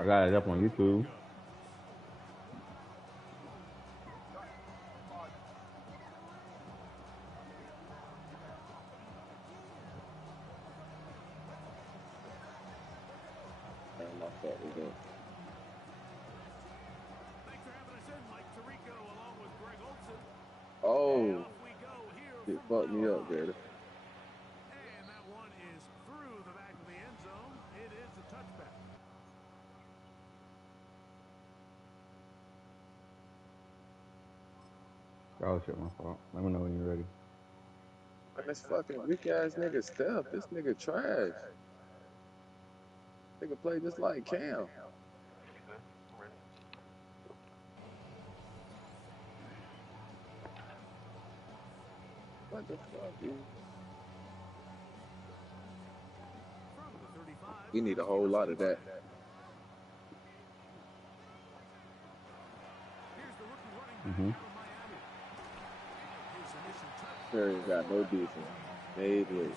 I got it up on YouTube. Oh, it fucked me up, Gator. And that one is through the back of the end zone. It is a touchback. Oh shit, my fault. Let me know when you're ready. Man, this fucking weak ass nigga Steph. This nigga trash. Nigga play just like Cam. What the fuck, dude? We need a whole lot of that. Perry got no defense. Made way.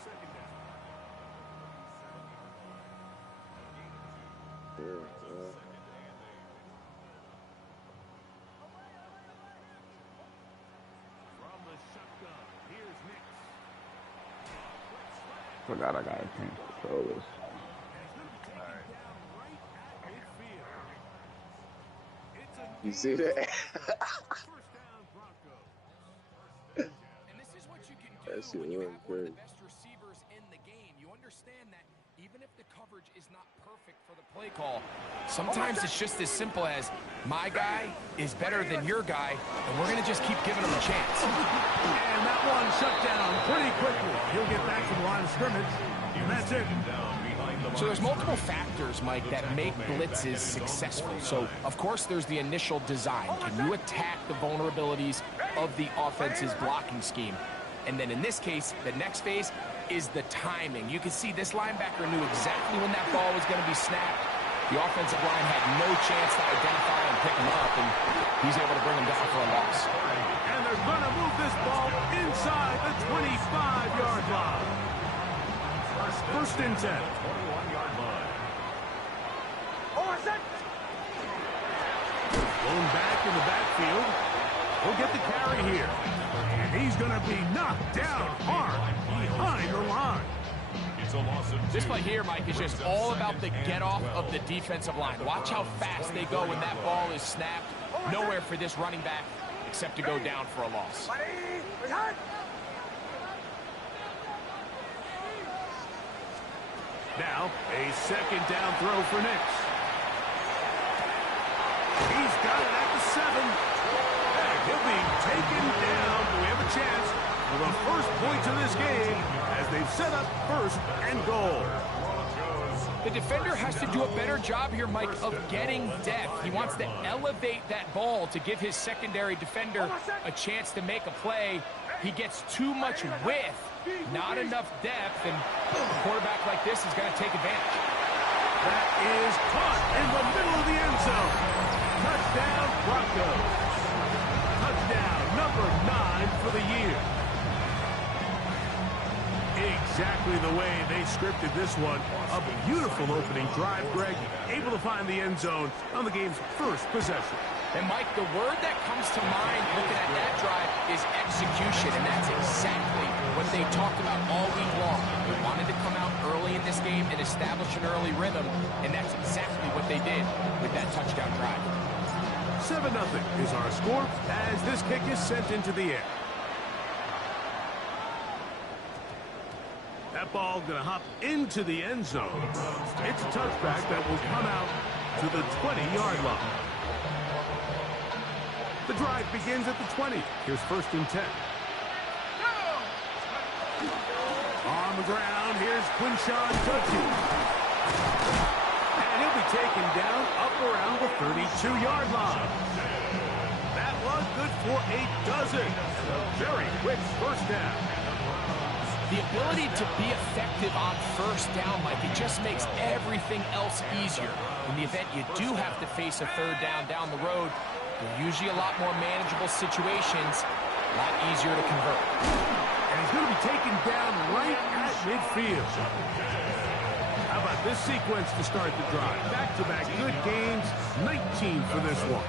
Forgot I gotta change controllers. You see that? And this is what you can do when you have one of the best receivers in the game. You understand that even if the coverage is not perfect for the play call, sometimes it's just as simple as my guy is better than your guy, and we're going to just keep giving him a chance. And that one shut down pretty quickly. He'll get back to the line of scrimmage, and that's it. So there's multiple factors, Mike, that make blitzes successful. So, of course, there's the initial design. Can you attack the vulnerabilities of the offense's blocking scheme? And then in this case, the next phase is the timing. You can see this linebacker knew exactly when that ball was going to be snapped. The offensive line had no chance to identify and pick him up, and he's able to bring him down for a loss. And they're going to move this ball inside the 25-yard line. First and 10. Going back in the backfield. He'll get the carry here. And he's going to be knocked down hard behind the line. This play here, Mike, is just all about the get-off of the defensive line. Watch how fast they go when that ball is snapped. Nowhere for this running back except to go down for a loss. Now, a second down throw for Nix. He's got it at the 7. And he'll be taken down. We have a chance for the first points of this game as they've set up first and goal. The defender has to do a better job here, Mike, of getting depth. He wants to elevate that ball to give his secondary defender a chance to make a play. He gets too much width, not enough depth, and a quarterback like this is going to take advantage. That is caught in the middle of the end zone. Touchdown, Broncos. Touchdown number 9 for the year. Exactly the way they scripted this one. A beautiful opening drive, Greg. Able to find the end zone on the game's first possession. And, Mike, the word that comes to mind looking at that drive is execution, and that's exactly what they talked about all week long. They wanted to come out early in this game and establish an early rhythm, and that's exactly what they did with that touchdown drive. 7-0 is our score as this kick is sent into the air. That ball going to hop into the end zone. It's a touchback that will come out to the 20-yard line. The drive begins at the 20. Here's first and 10. On the ground, here's Quinshawn Judkins. And he'll be taken down up around the 32-yard line. That was good for a dozen. And a very quick first down. The ability to be effective on first down, Mike, it just makes everything else easier. In the event you do have to face a third down the road, they're usually a lot more manageable situations, a lot easier to convert. And he's going to be taken down right at midfield. How about this sequence to start the drive? Back-to-back good games 19 for this one.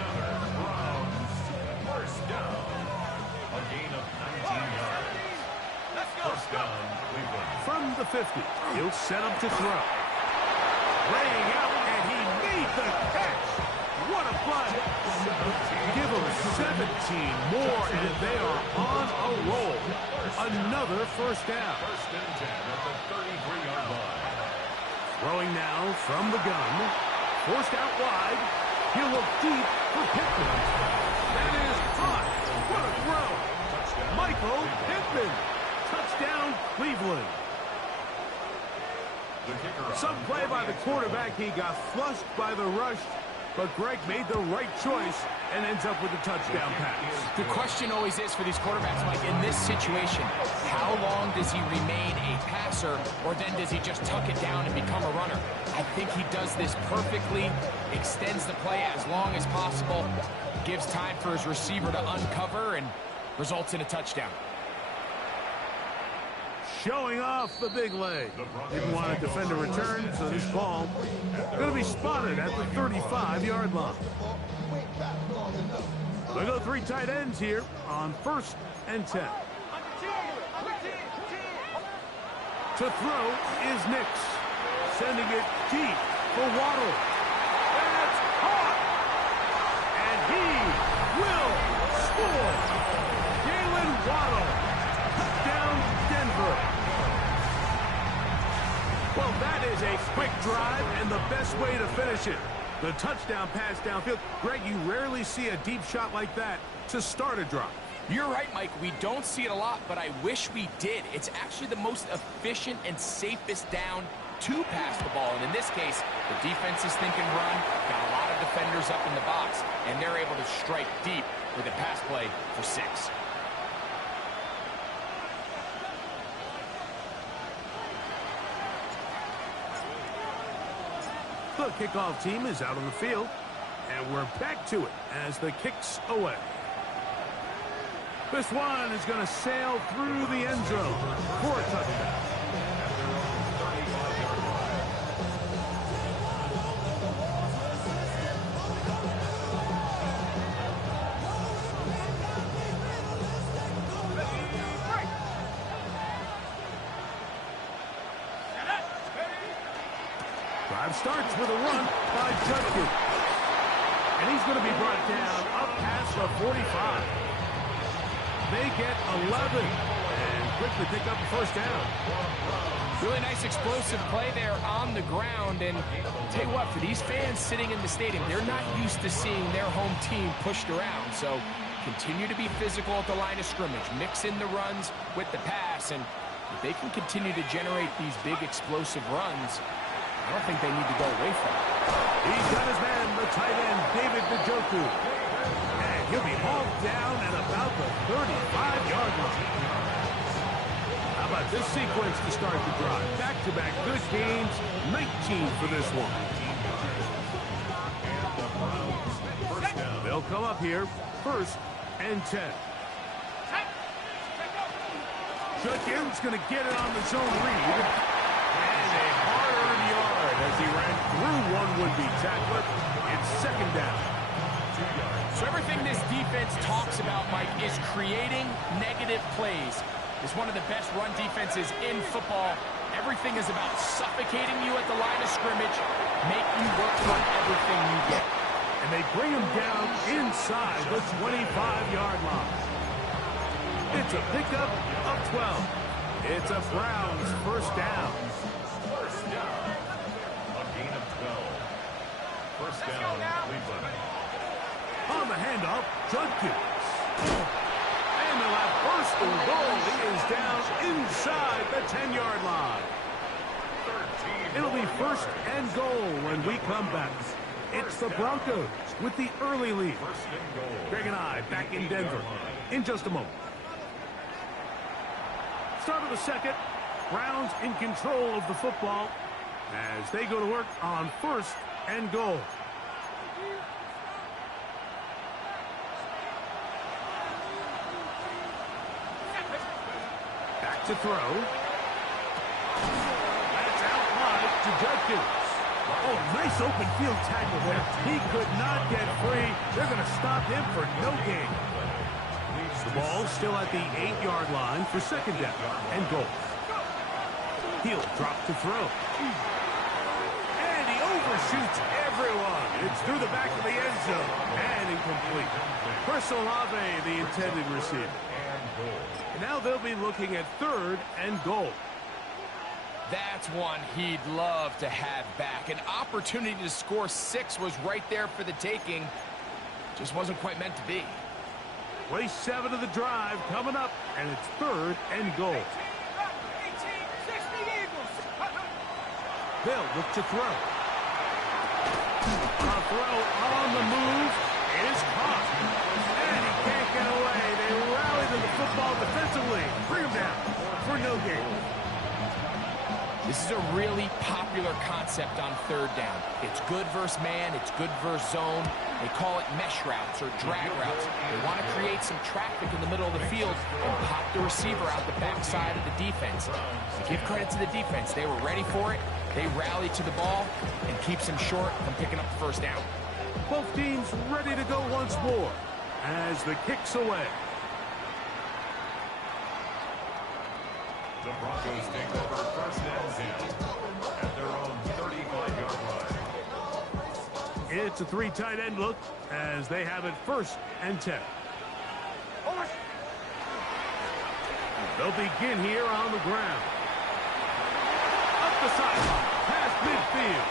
First down. A gain of 19 yards. First down, Cleveland. From the 50, he'll set up to throw. Laying out, and he made the catch. What a play. Give them 17 more, and they are on a roll. Another first down. First and 10 at the 33-yard line. Throwing now from the gun. Forced out wide. He'll look deep for Pittman. That is caught. What a throw. Touchdown. Michael Pittman. Touchdown, Cleveland. The kicker. Some play by the quarterback. He got flushed by the rush, but Greg made the right choice and ends up with a touchdown pass. The question always is for these quarterbacks, Mike, in this situation, how long does he remain a passer, or then does he just tuck it down and become a runner? I think he does this perfectly, extends the play as long as possible, gives time for his receiver to uncover, and results in a touchdown. Showing off the big leg. Didn't want to defend a return, so this ball going to be spotted at the 35-yard line. They go three tight ends here on 1st and 10. To throw is Nix. Sending it deep for Waddle. That's caught! And he will score! Jalen Waddle. Touchdown, Denver. Well, that is a quick drive and the best way to finish it. The touchdown pass downfield. Greg, you rarely see a deep shot like that to start a drive. You're right, Mike. We don't see it a lot, but I wish we did. It's actually the most efficient and safest down to pass the ball. And in this case, the defense is thinking run, got a lot of defenders up in the box, and they're able to strike deep with a pass play for 6. The kickoff team is out on the field, and we're back to it as the kick's away. This one is going to sail through the end zone for a touchdown. Drive starts with a run by Judkins. And he's going to be brought down up past the 45. They get 11 and quickly pick up the first down. Really nice explosive play there on the ground. And I'll tell you what, for these fans sitting in the stadium, they're not used to seeing their home team pushed around. So continue to be physical at the line of scrimmage. Mix in the runs with the pass. And if they can continue to generate these big explosive runs, I don't think they need to go away from it. He's got his man, the tight end, David Njoku. And he'll be hauled down at about the 35-yard line. How about this sequence to start the drive? Back-to-back good gains, 19 for this one. They'll come up here, 1st and 10. Judkins going to get it on the zone read. And a hard yard as he ran through one would-be tackler. It's 2nd down. 2 yards. So everything this defense talks about, Mike, is creating negative plays. It's one of the best run defenses in football. Everything is about suffocating you at the line of scrimmage, make you work for everything you get. And they bring him down inside the 25-yard line. It's a pickup of 12. It's a Browns first down. First down. A gain of 12. First down, Cleveland. On the handoff, Judkins. And they'll have 1st and goal. He is down inside the 10-yard line. 13. It'll be 1st and goal when we come back. It's the Broncos with the early lead. First and goal. Greg and I back in Denver in just a moment. Start of the 2nd. Browns in control of the football as they go to work on 1st and goal. Back to throw. That's out wide to Judkins. Oh, nice open field tackle there. He could not get free. They're going to stop him for no gain. The ball still at the 8-yard line for second down and goal. He'll drop to throw. And he overshoots everyone. It's through the back of the end zone and incomplete. Personal Ave, the intended receiver. And now they'll be looking at third and goal. That's one he'd love to have back. An opportunity to score 6 was right there for the taking. Just wasn't quite meant to be. Play 7 of the drive coming up, and it's third and goal. They'll look to throw. A throw on the move is caught. And he can't get away. They rally to the football defensively. Bring him down for no gain. This is a really popular concept on third down. It's good versus man. It's good versus zone. They call it mesh routes or drag routes. They want to create some traffic in the middle of the field and pop the receiver out the backside of the defense. To give credit to the defense, they were ready for it. They rallied to the ball and keeps him short from picking up the first down. Both teams ready to go once more as the kick's away. The Broncos take over first and 10 at their own 35-yard line. It's a 3 tight end look as they have it first and 10. They'll begin here on the ground. Up the sideline, past midfield.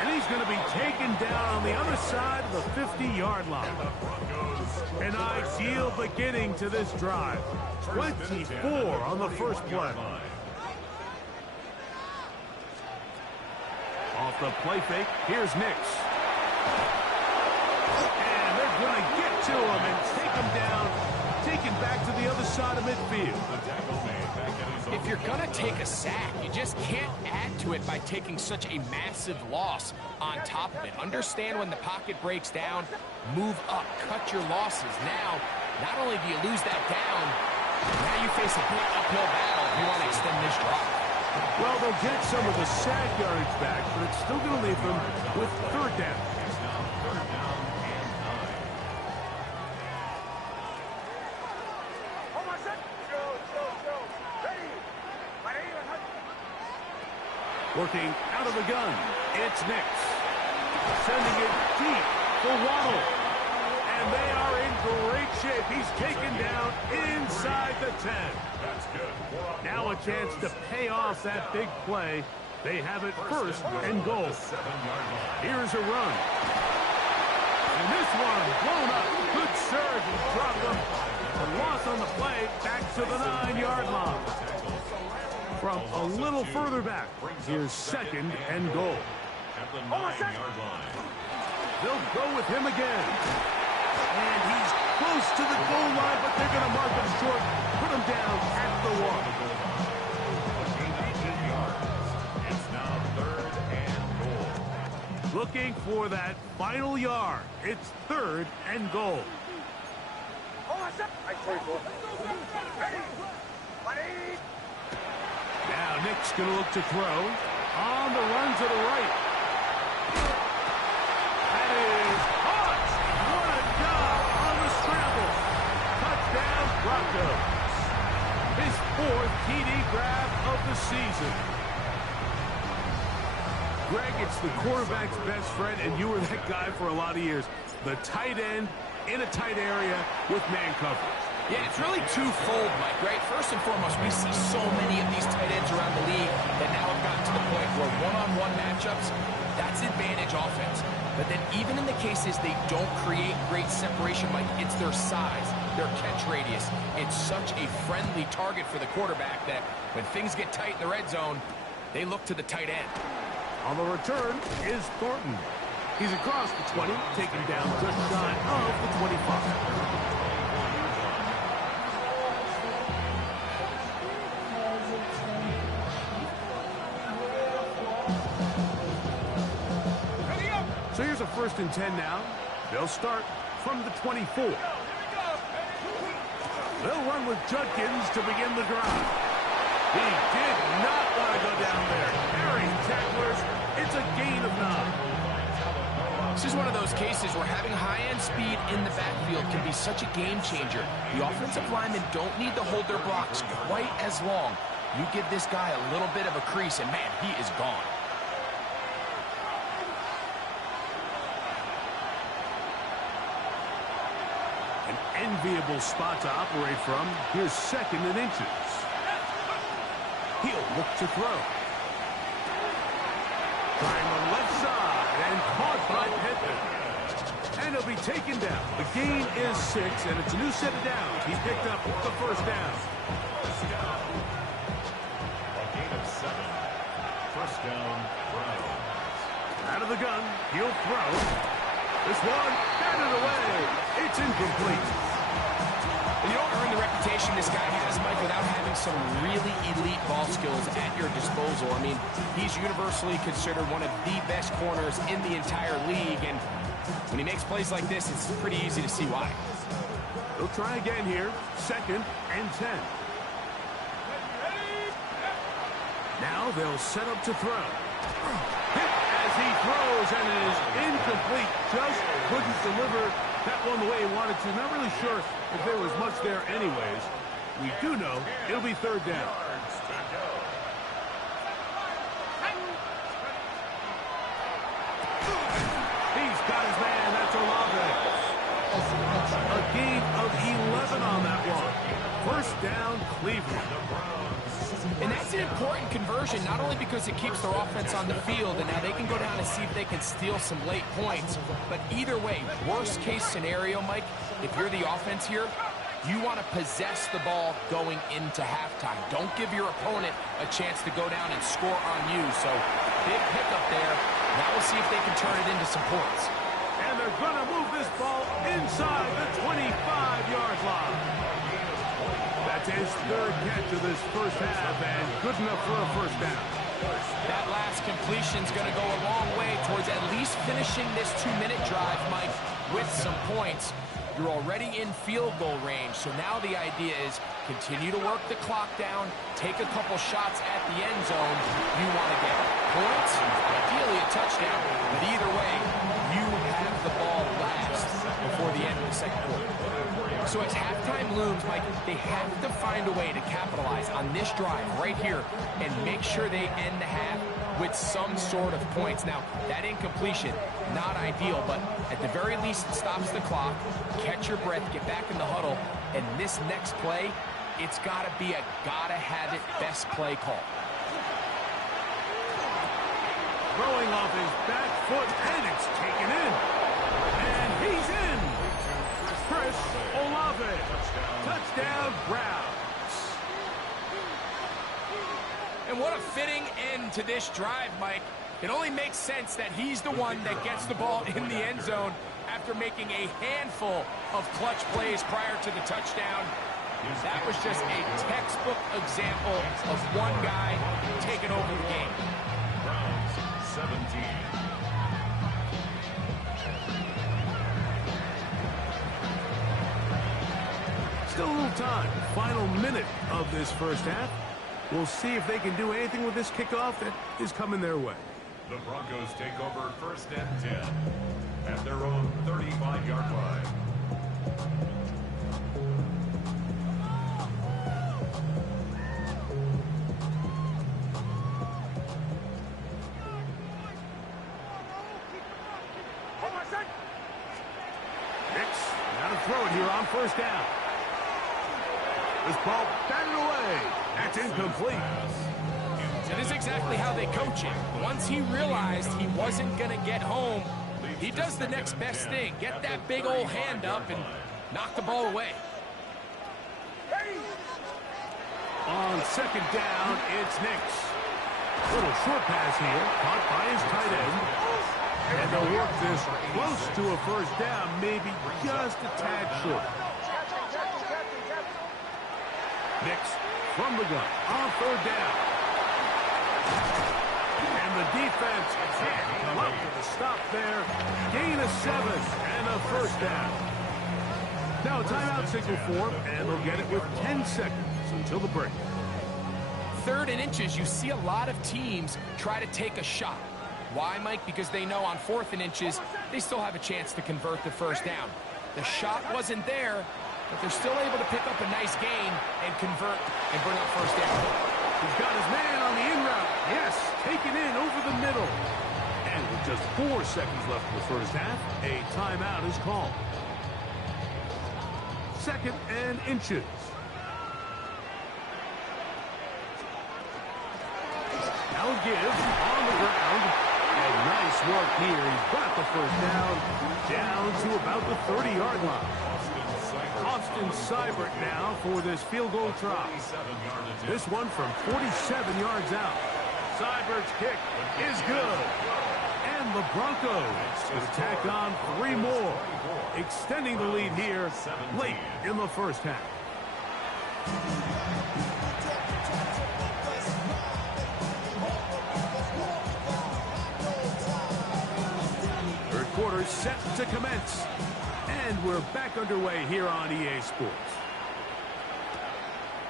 And he's going to be taken down on the other side of the 50-yard line. An ideal beginning to this drive. 24 on the first play. Off the play fake, here's Nix. And they're going to get to him and take him down, take him back to the other side of midfield. If you're going to take a sack, you just can't add to it by taking such a massive loss on top of it. Understand when the pocket breaks down, move up, cut your losses. Now, not only do you lose that down, now you face a big uphill battle if you want to extend this drive. Well, they'll get some of the sack yardage back, but it's still going to leave them with third down. Working out of the gun, it's Nix. Sending it deep for Waddle. And they are in great shape. He's taken down inside the 10. That's good. Now a chance to pay off that big play. They have it first and goal. Here's a run. And this one blown up. Good surge and drop them. A loss on the play back to the 9-yard line. From a little further back, here's second and goal. At the 9-yard line. They'll go with him again. And he's close to the goal line, but they're going to mark him short. Put him down at the 1. It's now third and goal. Looking for that final yard. It's third and goal. Now Nick's going to look to throw. On the run to the right. That is caught. What a job on the scramble. Touchdown, Broncos. His 4th TD grab of the season. Greg, it's the quarterback's best friend, and you were that guy for a lot of years. The tight end in a tight area with man coverage. Yeah, it's really twofold, Mike, right? First and foremost, we see so many of these tight ends around the league that now have gotten to the point where one-on-one matchups, that's advantage offense. But then even in the cases they don't create great separation, Mike, it's their size, their catch radius. It's such a friendly target for the quarterback that when things get tight in the red zone, they look to the tight end. On the return is Thornton. He's across the 20, taken down just shy of the 25. So here's a first and 10 now. They'll start from the 24. They'll run with Judkins to begin the drive. He did not want to go down there. Harry tacklers It's a gain of 9. This is one of those cases where having high-end speed in the backfield can be such a game changer. The offensive linemen don't need to hold their blocks quite as long. You give this guy a little bit of a crease, and man, he is gone. An enviable spot to operate from. Here's 2nd and inches. He'll look to throw. Trying the left side and caught by Pittman. And he'll be taken down. The gain is 6, and it's a new set of downs. He picked up the first down. A gain of 7. First down, Browns. Out of the gun, he'll throw. This one, batted away. It's incomplete. You don't earn the reputation this guy has, Mike, without having some really elite ball skills at your disposal. I mean, he's universally considered one of the best corners in the entire league, and when he makes plays like this, it's pretty easy to see why. He'll try again here. 2nd and 10. Now they'll set up to throw. Hit as he throws, and it is incomplete. Just couldn't deliver that one the way he wanted to. Not really sure if there was much there anyways. We do know it'll be 3rd down. He's got his man. That's Olave. A gain of 11 on that one. First down, Cleveland. And that's an important conversion, not only because it keeps their offense on the field, and now they can go down and see if they can steal some late points. But either way, worst case scenario, Mike, if you're the offense here, you want to possess the ball going into halftime. Don't give your opponent a chance to go down and score on you. So big pickup there. Now we'll see if they can turn it into some points. And they're going to move this ball inside the 25-yard line. That's his 3rd catch of this first half, and good enough for a first down. That last completion's going to go a long way towards at least finishing this 2-minute drive, Mike, with some points. You're already in field goal range, so now the idea is continue to work the clock down, take a couple shots at the end zone. You want to get points, ideally a touchdown, but either way, you have the ball last before the end of the second quarter. So as halftime looms, Mike, they have to find a way to capitalize on this drive right here and make sure they end the half with some sort of points. Now, that incompletion, not ideal, but at the very least, it stops the clock. Catch your breath, get back in the huddle, and this next play, it's got to be a gotta-have-it best play call. Throwing off his back foot, and it's taken in. And he's in. Chris Olave. Touchdown, Browns. And what a fitting end to this drive, Mike. It only makes sense that he's the one that gets the ball in the end zone after making a handful of clutch plays prior to the touchdown. That was just a textbook example of one guy taking over the game. Browns 17. Still a little time. Final minute of this first half. We'll see if they can do anything with this kickoff that is coming their way. The Broncos take over 1st and 10 at their own 35-yard line. Throw it here on first down. This ball batted away. That's incomplete. And this is exactly how they coach him. Once he realized he wasn't going to get home, he does the next best thing. Get that big old hand up and knock the ball away. On 2nd down, it's Nix. Little short pass here, caught by his tight end. And they'll work this close to a first down, maybe just a tad short. Nix from the gun on 3rd down. And the defense can't come up with a stop there. Gain of 7 and a first down. Now a timeout signal form, and they'll get it with 10 seconds until the break. 3rd and inches, you see a lot of teams try to take a shot. Why, Mike? Because they know on 4th and inches, they still have a chance to convert the first down. The shot wasn't there, but they're still able to pick up a nice gain and convert and bring up first down. He's got his man on the in route. Yes, taken in over the middle. And with just 4 seconds left in the first half, a timeout is called. 2nd and inches. Now gives on the ground. And nice work here. He's got the first down to about the 30-yard line. Austin Seibert now for this field goal try. This one from 47 yards out. Seibert's kick is good. And the Broncos will tack on 3 more, extending the lead here late in the first half. Third quarter set to commence. And we're back underway here on EA Sports.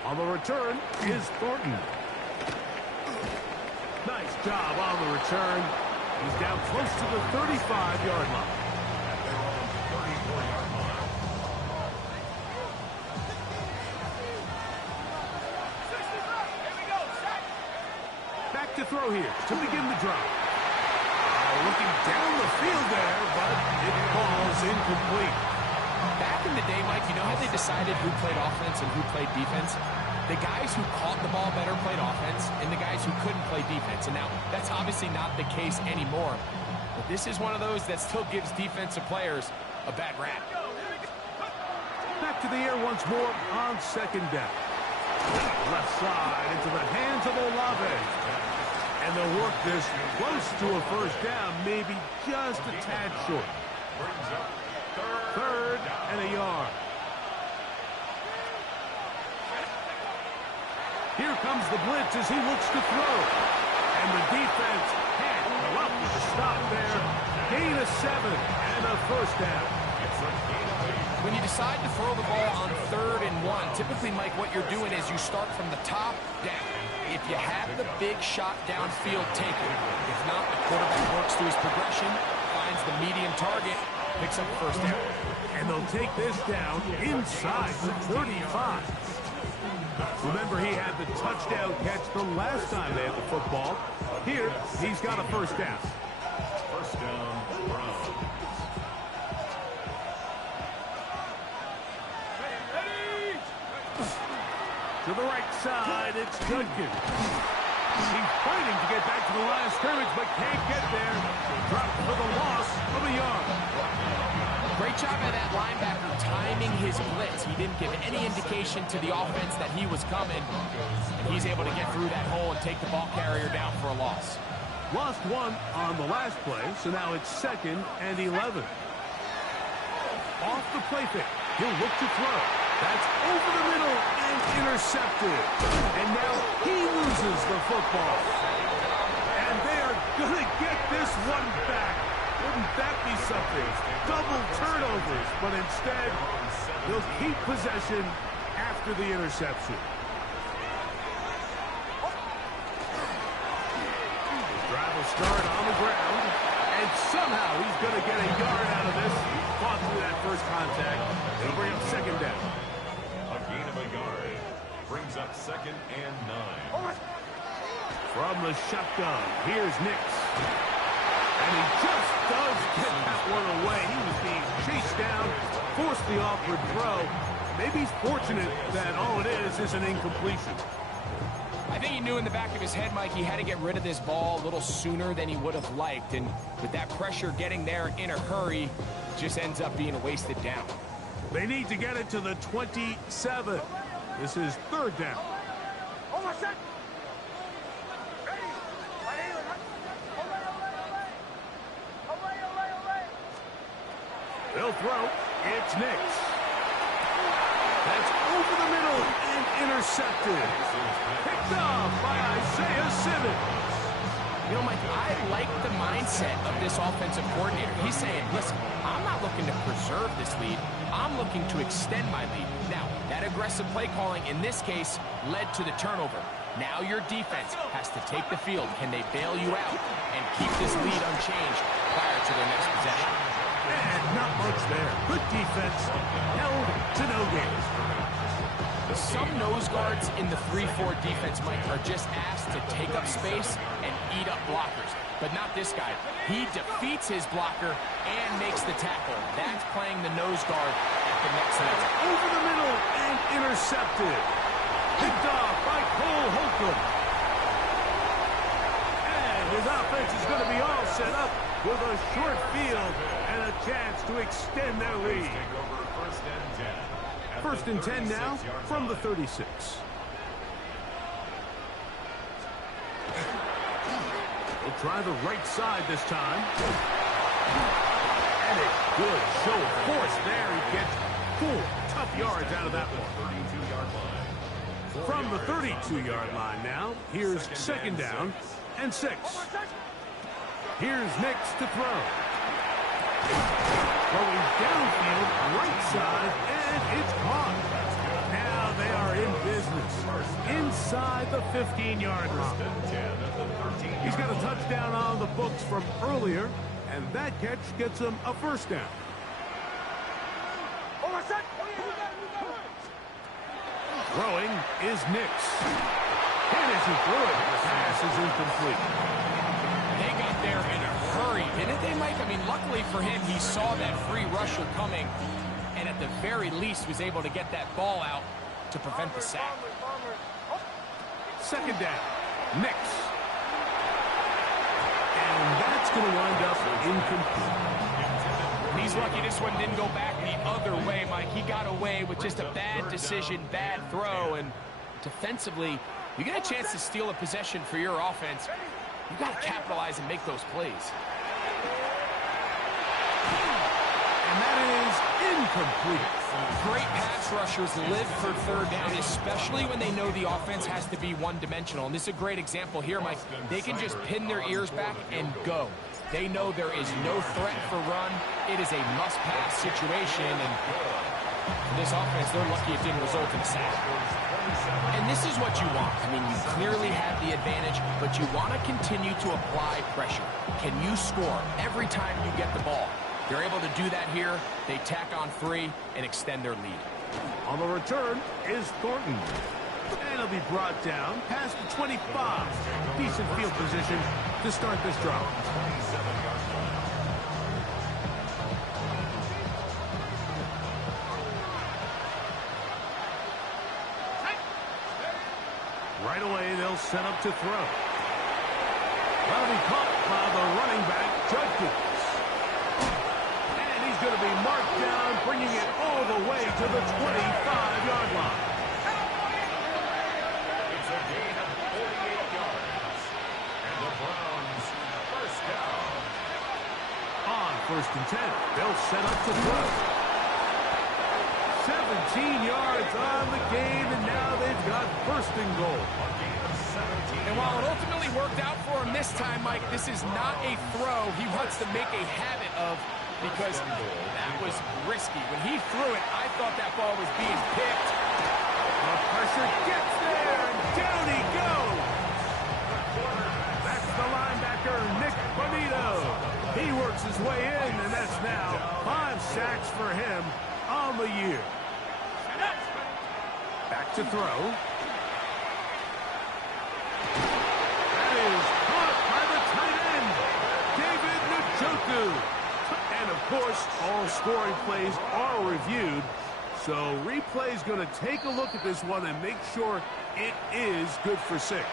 On the return is Thornton. Nice job on the return. He's down close to the 35-yard line. Back to throw here to begin the drive. Looking down the field there, but it falls incomplete. Back in the day, Mike, you know how they decided who played offense and who played defense? The guys who caught the ball better played offense, and the guys who couldn't play defense. And now, that's obviously not the case anymore. But this is one of those that still gives defensive players a bad rap. Back to the air once more on 2nd down. Left side into the hands of Olave. And they'll work this close to a first down, maybe just a tad short. 3rd and a yard. Here comes the blitz as he looks to throw. And the defense can't come up with a stop there. Gain of 7 and a first down. When you decide to throw the ball on 3rd and 1, typically, Mike, what you're doing is you start from the top down. If you have the big shot downfield, take it. If not, the quarterback works through his progression, finds the medium target, picks up the first down. And they'll take this down inside the 35. Remember, he had the touchdown catch the last time they had the football. Here, he's got a first down. First down, Browns. To the right side, it's Judkins. He's fighting to get back to the line of scrimmage, but can't get there. Dropped for the loss of a yard. Great job by that linebacker timing his blitz. He didn't give any indication to the offense that he was coming. And he's able to get through that hole and take the ball carrier down for a loss. Lost 1 on the last play, so now it's 2nd and 11. Off the play fake, he'll look to throw. That's over the middle and intercepted. And now he loses the football. And they are going to get this one back. Wouldn't that be something? Double turnovers, but instead, they'll keep possession after the interception. Drive will start on the ground, and somehow he's going to get a yard out of this. Fought through that first contact. It'll bring up 2nd down. A gain of a yard brings up 2nd and 9. From the shotgun, here's Nix. And he just does get that one away. He was being chased down, forced the awkward throw. Maybe he's fortunate that all it is an incompletion. I think he knew in the back of his head, Mike, he had to get rid of this ball a little sooner than he would have liked. And with that pressure getting there in a hurry, it just ends up being a wasted down. They need to get it to the 27. This is 3rd down. They'll throw. It's Nix. That's over the middle and intercepted. Picked off by Isaiah Simmons. You know, Mike, I like the mindset of this offensive coordinator. He's saying, listen, I'm not looking to preserve this lead. I'm looking to extend my lead. Now, that aggressive play calling in this case led to the turnover. Now your defense has to take the field. Can they bail you out and keep this lead unchanged prior to their next possession? And not much there. Good defense. Held to no gain. Some nose guards in the 3-4 defense, Mike, are just asked to take up space and eat up blockers. But not this guy. He defeats his blocker and makes the tackle. That's playing the nose guard at the next level. Over the middle and intercepted. Picked off by Cole Holcomb. And his offense is going to be all set up with a short field and a chance to extend their lead. First and 10 now from the 36. He'll try the right side this time. And a good show of force there. He gets 4 tough yards out of that one. From the 32-yard line now, here's second down and 6. Here's Nix to throw. Going downfield, right side, and it's caught. Now they are in business. Inside the 15-yard line. He's got a touchdown on the books from earlier, and that catch gets him a first down. Throwing is Nix. And as he threw it, the pass is incomplete. They got there in a hurry, didn't they, Mike? I mean, luckily for him, he saw that free rusher coming, and at the very least was able to get that ball out to prevent the sack. Second down, Nix. And that's going to wind up incomplete. He's lucky this one didn't go back the other way, Mike. He got away with just a bad decision, bad throw, and defensively, you get a chance to steal a possession for your offense. You got to capitalize and make those plays. And that is incomplete. Great pass rushers live for third down, especially when they know the offense has to be one-dimensional. And this is a great example here, Mike. They can just pin their ears back and go. They know there is no threat for run. It is a must-pass situation, and for this offense, they're lucky it didn't result in a sack. And this is what you want. I mean, you clearly have the advantage, but you want to continue to apply pressure. Can you score every time you get the ball? They're able to do that here. They tack on 3 and extend their lead. On the return is Thornton. And he'll be brought down past the 25. Decent field position to start this drive. Right away, they'll set up to throw. That'll be caught by the running back, Judkins. And he's going to be marked down, bringing it all the way to the 25-yard line. It's a gain of 48 yards. And the Browns, first down. On first and 10, they'll set up to throw. 17 yards on the game, and now they've got first and goal. And while it ultimately worked out for him this time, Mike, this is not a throw he wants to make a habit of because that was risky. When he threw it, I thought that ball was being picked. The pressure gets there, and down he goes. That's the linebacker, Nick Bonito. He works his way in, and that's now 5 sacks for him on the year. Back to throw. That is caught by the tight end, David Njoku. And, of course, all scoring plays are reviewed. So replay's going to take a look at this one and make sure it is good for 6.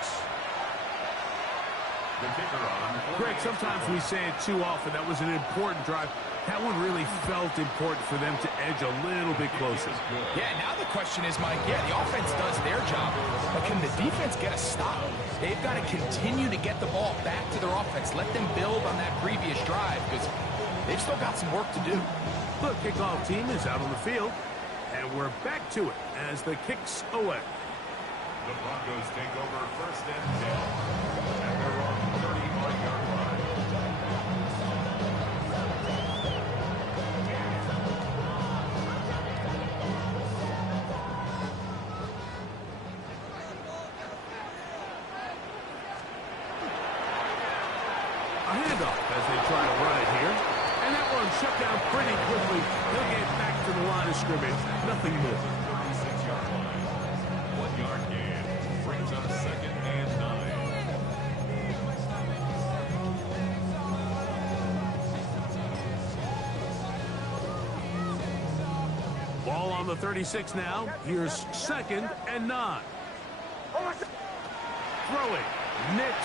Greg, sometimes we say it too often. That was an important drive. That one really felt important for them to edge a little bit closer. Yeah, now the question is, Mike, yeah, the offense does their job, but can the defense get a stop? They've got to continue to get the ball back to their offense. Let them build on that previous drive because they've still got some work to do. The kickoff team is out on the field, and we're back to it as the kicks away. The Broncos take over first and 10 at their own 31-yard line. up pretty quickly. He'll get back to the line of scrimmage. Nothing more. 36-yard line. 1-yard gain. Brings up 2nd and 9. Ball on the 36 now. Here's 2nd and 9. Throwing. Nix.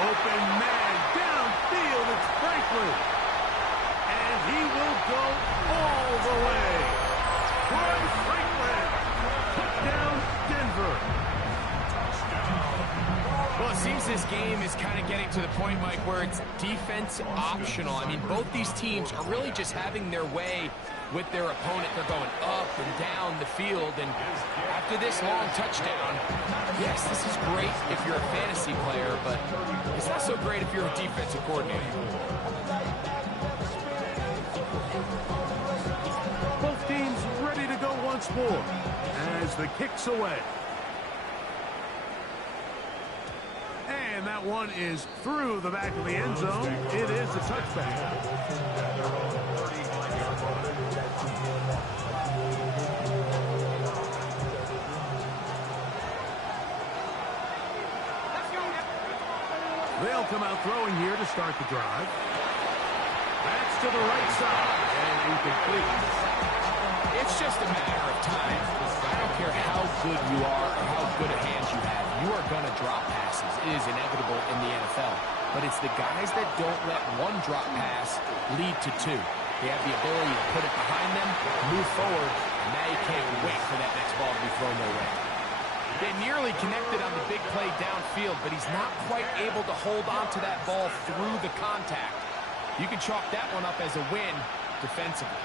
Open man. Downfield. It's Franklin. And he will go all the way. Troy Franklin. Touchdown, Denver. Well, it seems this game is kind of getting to the point, Mike, where it's defense optional. I mean, both these teams are really just having their way with their opponent. They're going up and down the field, and after this long touchdown, yes, this is great if you're a fantasy player, but it's not so great if you're a defensive coordinator. Both teams ready to go once more as the kick's away. And that one is through the back of the end zone. It is a touchback. They'll come out throwing here to start the drive. That's to the right side and incomplete. It's just a matter of time. I don't care how good you are or how good a hand you have. You are going to drop passes. It is inevitable in the NFL. But it's the guys that don't let one drop pass lead to two. They have the ability to put it behind them, move forward, and now you can't wait for that next ball to be thrown their way. They nearly connected on the big play downfield, but he's not quite able to hold on to that ball through the contact. You can chalk that one up as a win defensively.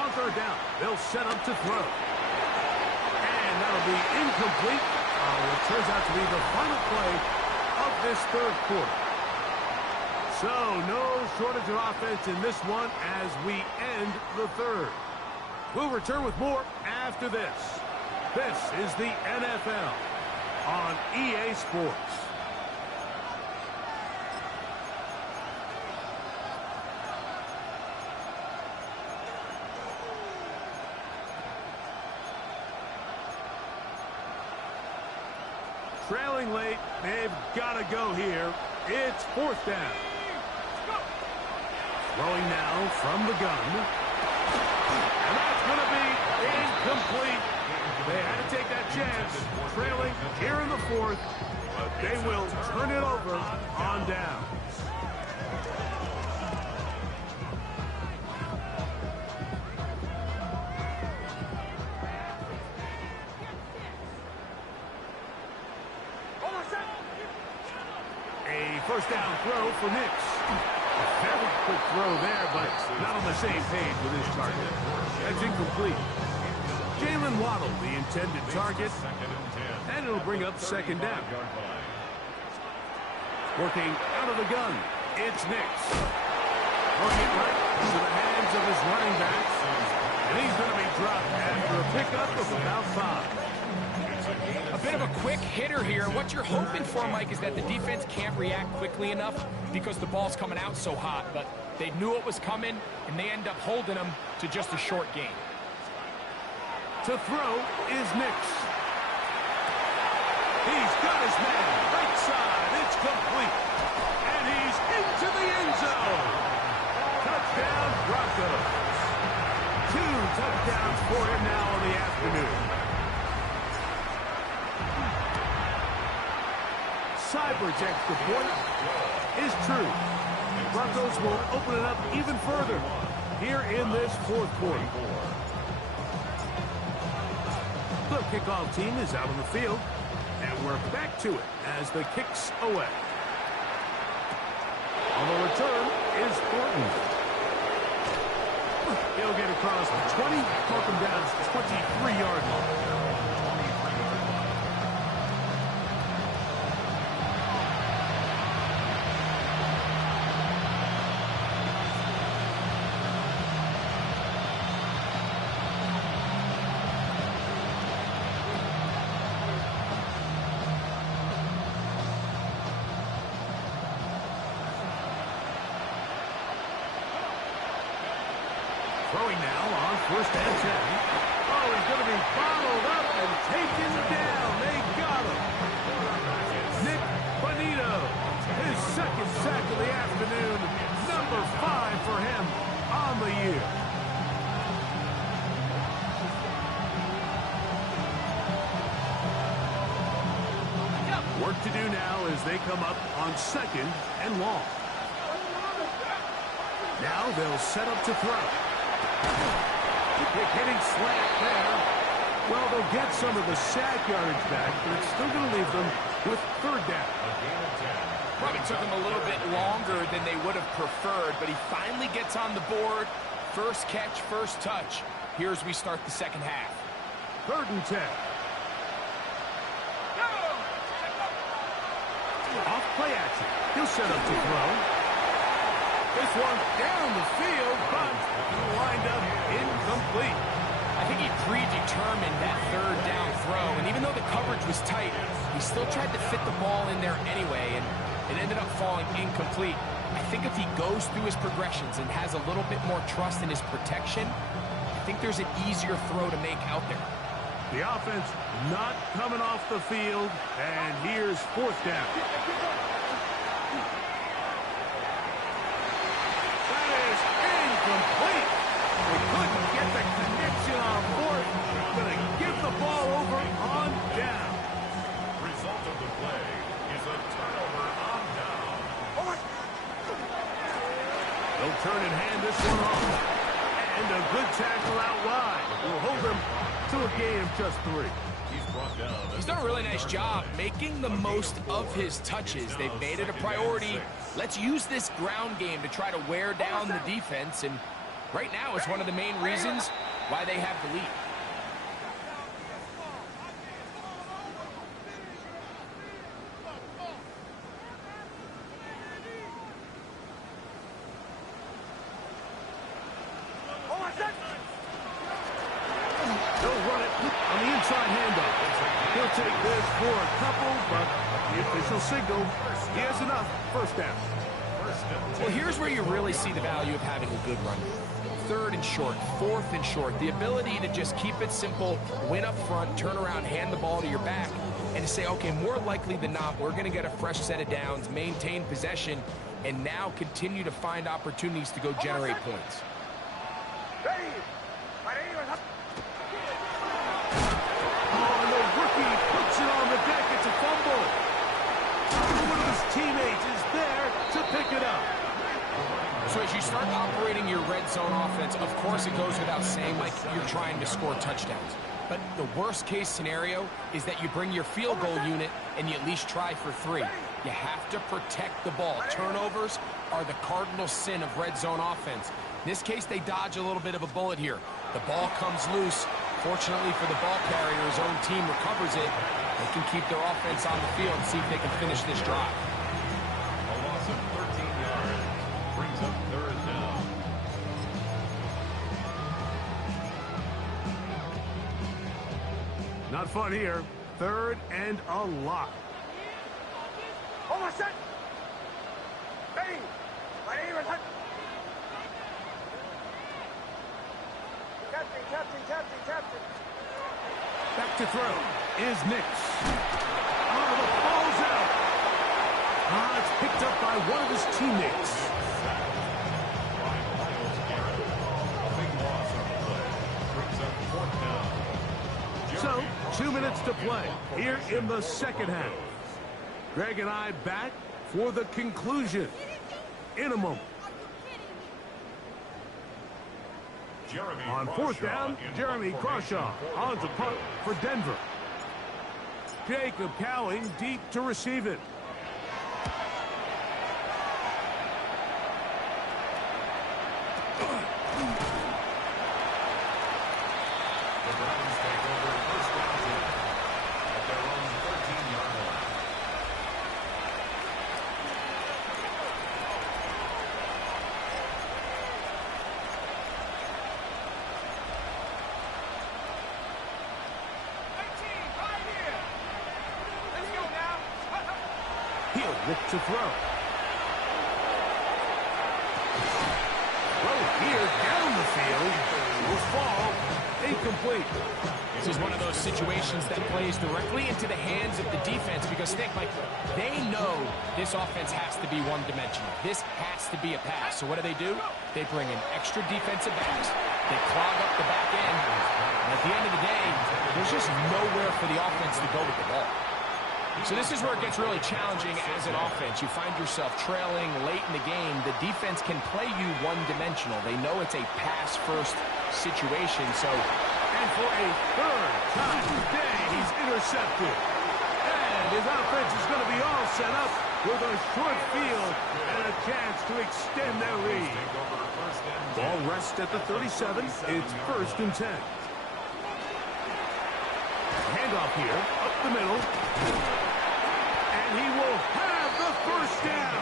On third down, they'll set up to throw. And that'll be incomplete. It turns out to be the final play of this third quarter. So, no shortage of offense in this one as we end the third. We'll return with more after this. This is the NFL on EA Sports. Trailing late, they've got to go here. It's 4th down. Throwing now from the gun. And that's going to be incomplete. They had to take that chance. Trailing here in the 4th. They will turn it over on down. A first down throw for Nix. A very quick throw there, but not on the same page with his target. That's incomplete. Jalen Waddle, the intended target, and it'll bring up 2nd down. Working out of the gun, it's Nix. Working it right into the hands of his running back, and he's going to be dropped after a pickup of about 5. A bit of a quick hitter here. What you're hoping for, Mike, is that the defense can't react quickly enough because the ball's coming out so hot. But they knew it was coming, and they end up holding them to just a short gain. To throw is Nix. He's got his man. Right side. It's complete. And he's into the end zone. Touchdown, Broncos. 2 touchdowns for him now in the afternoon. Seibert's extra point is true. Broncos will open it up even further here in this 4th quarter. The kickoff team is out on the field, and we're back to it as the kick's away. On the return is Thornton. He'll get across the 20, talk him down to the 23-yard line. Throwing now on 1st and 10. Oh, he's going to be bottled up and taken down. They got him. Nick Bonito, his 2nd sack of the afternoon. Number 5 for him on the year. Work to do now as they come up on 2nd and long. Now they'll set up to throw. Quick hitting slant there. Well, they'll get some of the sack yardage back, but it's still going to leave them with 3rd down. Probably took him a little bit longer than they would have preferred, but he finally gets on the board. First catch, first touch. Here as we start the 2nd half. 3rd and 10. Off play action. He'll set up to throw. This one down the field, but lined up incomplete. I think he predetermined that 3rd down throw, and even though the coverage was tight, he still tried to fit the ball in there anyway, and it ended up falling incomplete. I think if he goes through his progressions and has a little bit more trust in his protection, I think there's an easier throw to make out there. The offense not coming off the field, and here's 4th down. That is incomplete. They couldn't get the connection on 4th. Going to give the ball over on down. Result of the play is a turnover on down. They'll turn and hand this one off. And a good tackle out wide will hold them to a gain of just 3. He's brought down. He's done a really nice job making the most of his touches. They've made it a priority. Let's use this ground game to try to wear down the defense, and right now it's one of the main reasons why they have the lead. They'll run it on the inside handoff. He'll take this for a couple, but the official signal, he has enough. 1st down. Well, here's where you really see the value of having a good run. 3rd and short, 4th and short. The ability to just keep it simple, win up front, turn around, hand the ball to your back, and to say, okay, more likely than not, we're going to get a fresh set of downs, maintain possession, and now continue to find opportunities to go generate points. Oh, and the rookie puts it on the deck. It's a fumble. One of his teammates is there to pick it up. So as you start operating your red zone offense, of course it goes without saying, Mike, you're trying to score touchdowns. But the worst case scenario is that you bring your field goal unit and you at least try for 3. You have to protect the ball. Turnovers are the cardinal sin of red zone offense. In this case, they dodge a little bit of a bullet here. The ball comes loose. Fortunately for the ball carrier, his own team recovers it. They can keep their offense on the field and see if they can finish this drive. A loss of 13 yards brings up 3rd down. Not fun here. 3rd and a lot. Back to throw is Nix. Oh, the ball's out. It's picked up by one of his teammates. Big loss on the play. Brings up 4th down. So, 2 minutes to play here in the 2nd half. Greg and I back for the conclusion in a moment. On 4th down, Jeremy Crawshaw on to punt for Denver. Jacob Cowing deep to receive it. The Browns take over 1st down at their own 13-yard line. He'll look to throw. here down the field. Will fall. Incomplete. This is one of those situations that plays directly into the hands of the defense because, think, Mike, they know this offense has to be one-dimensional. This has to be a pass. So what do? They bring in extra defensive backs. They clog up the back end. And at the end of the day, there's just nowhere for the offense to go with the ball. So this is where it gets really challenging as an offense. You find yourself trailing late in the game. The defense can play you one-dimensional. They know it's a pass-first situation. So, and for a third time today, he's intercepted. And his offense is going to be all set up with a short field and a chance to extend their lead. Ball rests at the 37. It's 1st and 10. Handoff here, up the middle. And he will have the first down.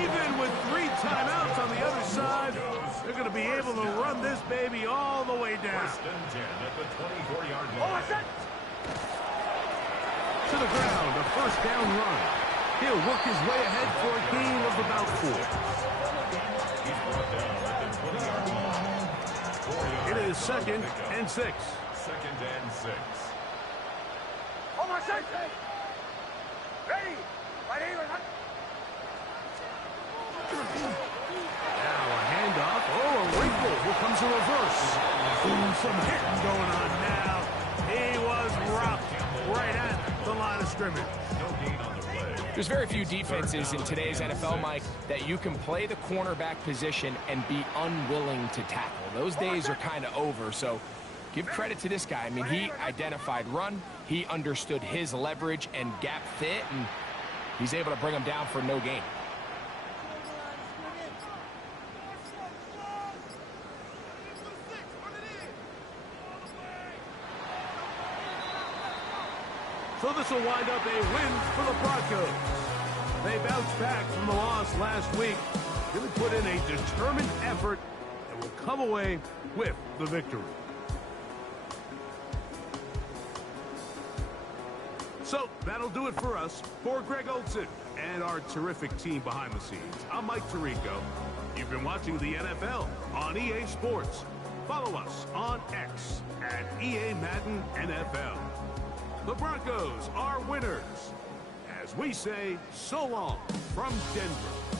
Even with 3 timeouts on the other side, they're going to be able to run this baby all the way down. 1st and 10 at the 24-yard line. To the ground, a first down run. He'll work his way ahead for a gain of about 4. He's brought down at the 20-yard line. It is 2nd and 6. 2nd and 6. Ready? Now a handoff. Oh, a wrinkle. Here comes a reverse. Ooh, some hitting going on now. He was rocked right at the line of scrimmage. No gain on the play. there's very few defenses in today's NFL, Mike, that you can play the cornerback position and be unwilling to tackle. Those days are kind of over, so give credit to this guy. I mean, he identified run, he understood his leverage and gap fit, and he's able to bring him down for no gain. So this will wind up a win for the Broncos. They bounced back from the loss last week. Really put in a determined effort and will come away with the victory. So that'll do it for us. For Greg Olson and our terrific team behind the scenes, I'm Mike Tirico. You've been watching the NFL on EA Sports. Follow us on X at EA Madden NFL. The Broncos are winners. As we say, so long from Denver.